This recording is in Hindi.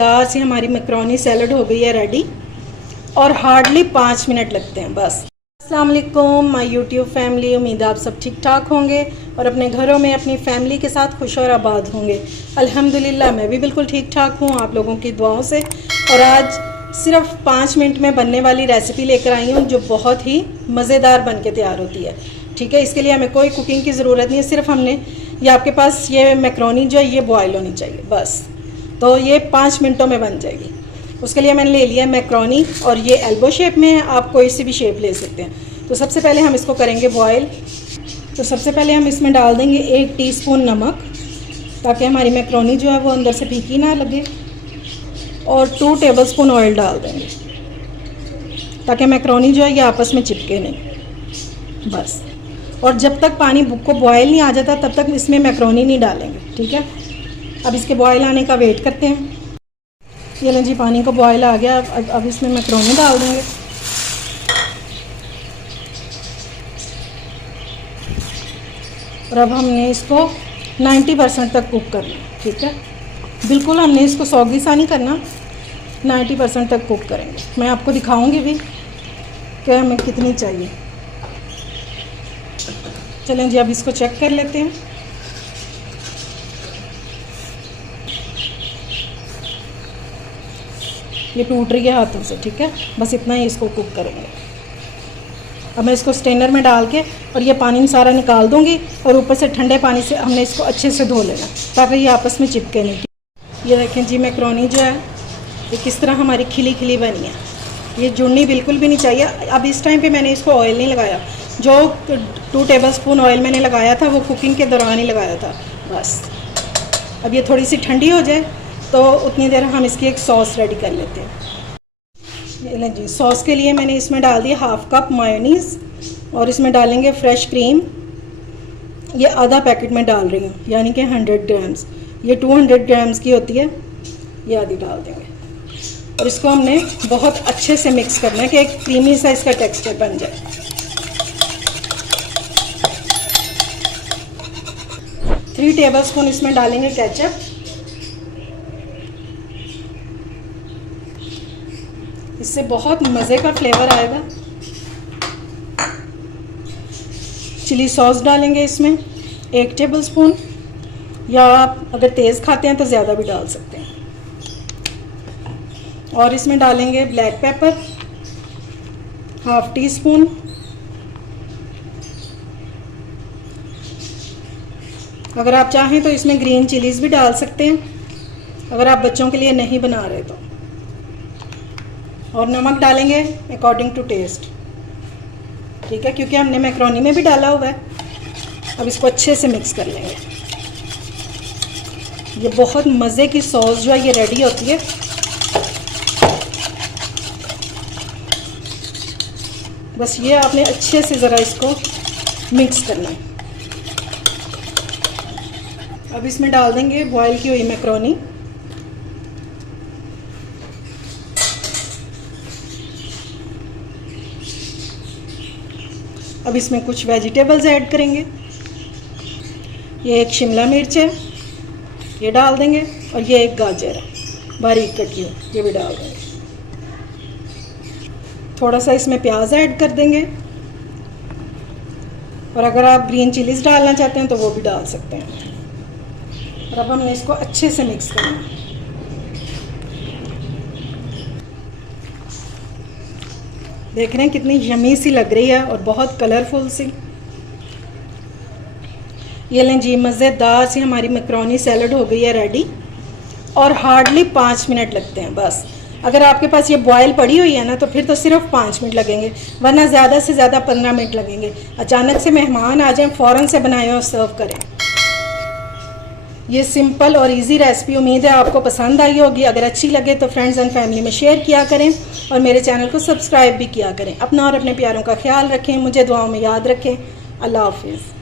मज़ेदार सी हमारी मैक्रोनी सैलड हो गई है रेडी और हार्डली 5 मिनट लगते हैं बस। अस्सलाम वालेकुम माय यूट्यूब फैमिली, उम्मीद आप सब ठीक ठाक होंगे और अपने घरों में अपनी फैमिली के साथ खुश और आबाद होंगे। अल्हम्दुलिल्लाह मैं भी बिल्कुल ठीक ठाक हूँ आप लोगों की दुआओं से। और आज सिर्फ 5 मिनट में बनने वाली रेसिपी लेकर आई हूँ जो बहुत ही मज़ेदार बन के तैयार होती है। ठीक है, इसके लिए हमें कोई कुकिंग की ज़रूरत नहीं है, सिर्फ हमने ये आपके पास ये मैक्रोनी जो है ये बॉयल होनी चाहिए बस, तो ये 5 मिनटों में बन जाएगी। उसके लिए मैंने ले लिया मैक्रोनी और ये एल्बो शेप में है, आप कोई सी भी शेप ले सकते हैं। तो सबसे पहले हम इसको करेंगे बॉयल। तो सबसे पहले हम इसमें डाल देंगे 1 टीस्पून नमक ताकि हमारी मैक्रोनी जो है वो अंदर से फीकी ना लगे, और 2 टेबलस्पून ऑयल डाल देंगे ताकि मैक्रोनी जो है ये आपस में चिपके नहीं बस। और जब तक पानी को बॉयल नहीं आ जाता तब तक इसमें मैक्रोनी नहीं डालेंगे। ठीक है, अब इसके बॉयल आने का वेट करते हैं। ये लें जी, पानी को बॉयल आ गया। अब इसमें मैक्रोनी डाल देंगे। और अब हमने इसको 90% तक कुक करना है। ठीक है, बिल्कुल हमने इसको सौगी सा नहीं करना, 90% तक कुक करेंगे। मैं आपको दिखाऊंगी भी कि हमें कितनी चाहिए। चलें जी, अब इसको चेक कर लेते हैं। ये टूट रही है हाथों से। ठीक है, बस इतना ही इसको कुक करेंगे। अब मैं इसको स्ट्रेनर में डाल के और ये पानी सारा निकाल दूंगी और ऊपर से ठंडे पानी से हमने इसको अच्छे से धो लेना ताकि ये आपस में चिपके नहीं। ये देखें जी, मैक्रोनी जो है ये किस तरह हमारी खिली खिली बनी है। ये जुड़नी बिल्कुल भी नहीं चाहिए। अब इस टाइम पे मैंने इसको ऑयल नहीं लगाया, जो 2 टेबलस्पून ऑयल मैंने लगाया था वो कुकिंग के दौरान ही लगाया था बस। अब ये थोड़ी सी ठंडी हो जाए तो उतनी देर हम इसकी एक सॉस रेडी कर लेते हैं। ये जी, सॉस के लिए मैंने इसमें डाल दिया 1/2 कप मायोनीज़ और इसमें डालेंगे फ्रेश क्रीम। ये आधा पैकेट में डाल रही हूँ, यानी कि 100 ग्राम्स। ये 200 ग्राम्स की होती है, ये आधी डाल देंगे। और इसको हमने बहुत अच्छे से मिक्स करना है कि एक क्रीमी सा इसका टेक्सचर बन जाए। 3 टेबलस्पून इसमें डालेंगे केचप। इससे बहुत मज़े का फ्लेवर आएगा। चिली सॉस डालेंगे इसमें 1 टेबलस्पून, या आप अगर तेज़ खाते हैं तो ज़्यादा भी डाल सकते हैं। और इसमें डालेंगे ब्लैक पेपर 1/2 टीस्पून। अगर आप चाहें तो इसमें ग्रीन चिलीज़ भी डाल सकते हैं अगर आप बच्चों के लिए नहीं बना रहे तो। और नमक डालेंगे अकॉर्डिंग टू टेस्ट। ठीक है, क्योंकि हमने मैक्रोनी में भी डाला हुआ है। अब इसको अच्छे से मिक्स कर लेंगे। ये बहुत मज़े की सॉस जो है ये रेडी होती है। बस ये आपने अच्छे से ज़रा इसको मिक्स करना है। अब इसमें डाल देंगे बॉयल की हुई मैक्रोनी। अब इसमें कुछ वेजिटेबल्स ऐड करेंगे। ये 1 शिमला मिर्च है, ये डाल देंगे। और ये 1 गाजर है बारीक कटी हुई, ये भी डाल देंगे। थोड़ा सा इसमें प्याज ऐड कर देंगे। और अगर आप ग्रीन चिलीज़ डालना चाहते हैं तो वो भी डाल सकते हैं। और अब हमने इसको अच्छे से मिक्स करना है। देख रहे हैं कितनी यमी सी लग रही है और बहुत कलरफुल सी। ये लें जी, मज़ेदार सी हमारी मैक्रोनी सैलड हो गई है रेडी और हार्डली 5 मिनट लगते हैं बस। अगर आपके पास ये बॉयल पड़ी हुई है ना तो फिर तो सिर्फ 5 मिनट लगेंगे, वरना ज़्यादा से ज़्यादा 15 मिनट लगेंगे। अचानक से मेहमान आ जाएं, फ़ौरन से बनाएं और सर्व करें। ये सिंपल और इजी रेसिपी उम्मीद है आपको पसंद आई होगी। अगर अच्छी लगे तो फ्रेंड्स एंड फैमिली में शेयर किया करें और मेरे चैनल को सब्सक्राइब भी किया करें। अपना और अपने प्यारों का ख्याल रखें, मुझे दुआओं में याद रखें। अल्लाह हाफिज़।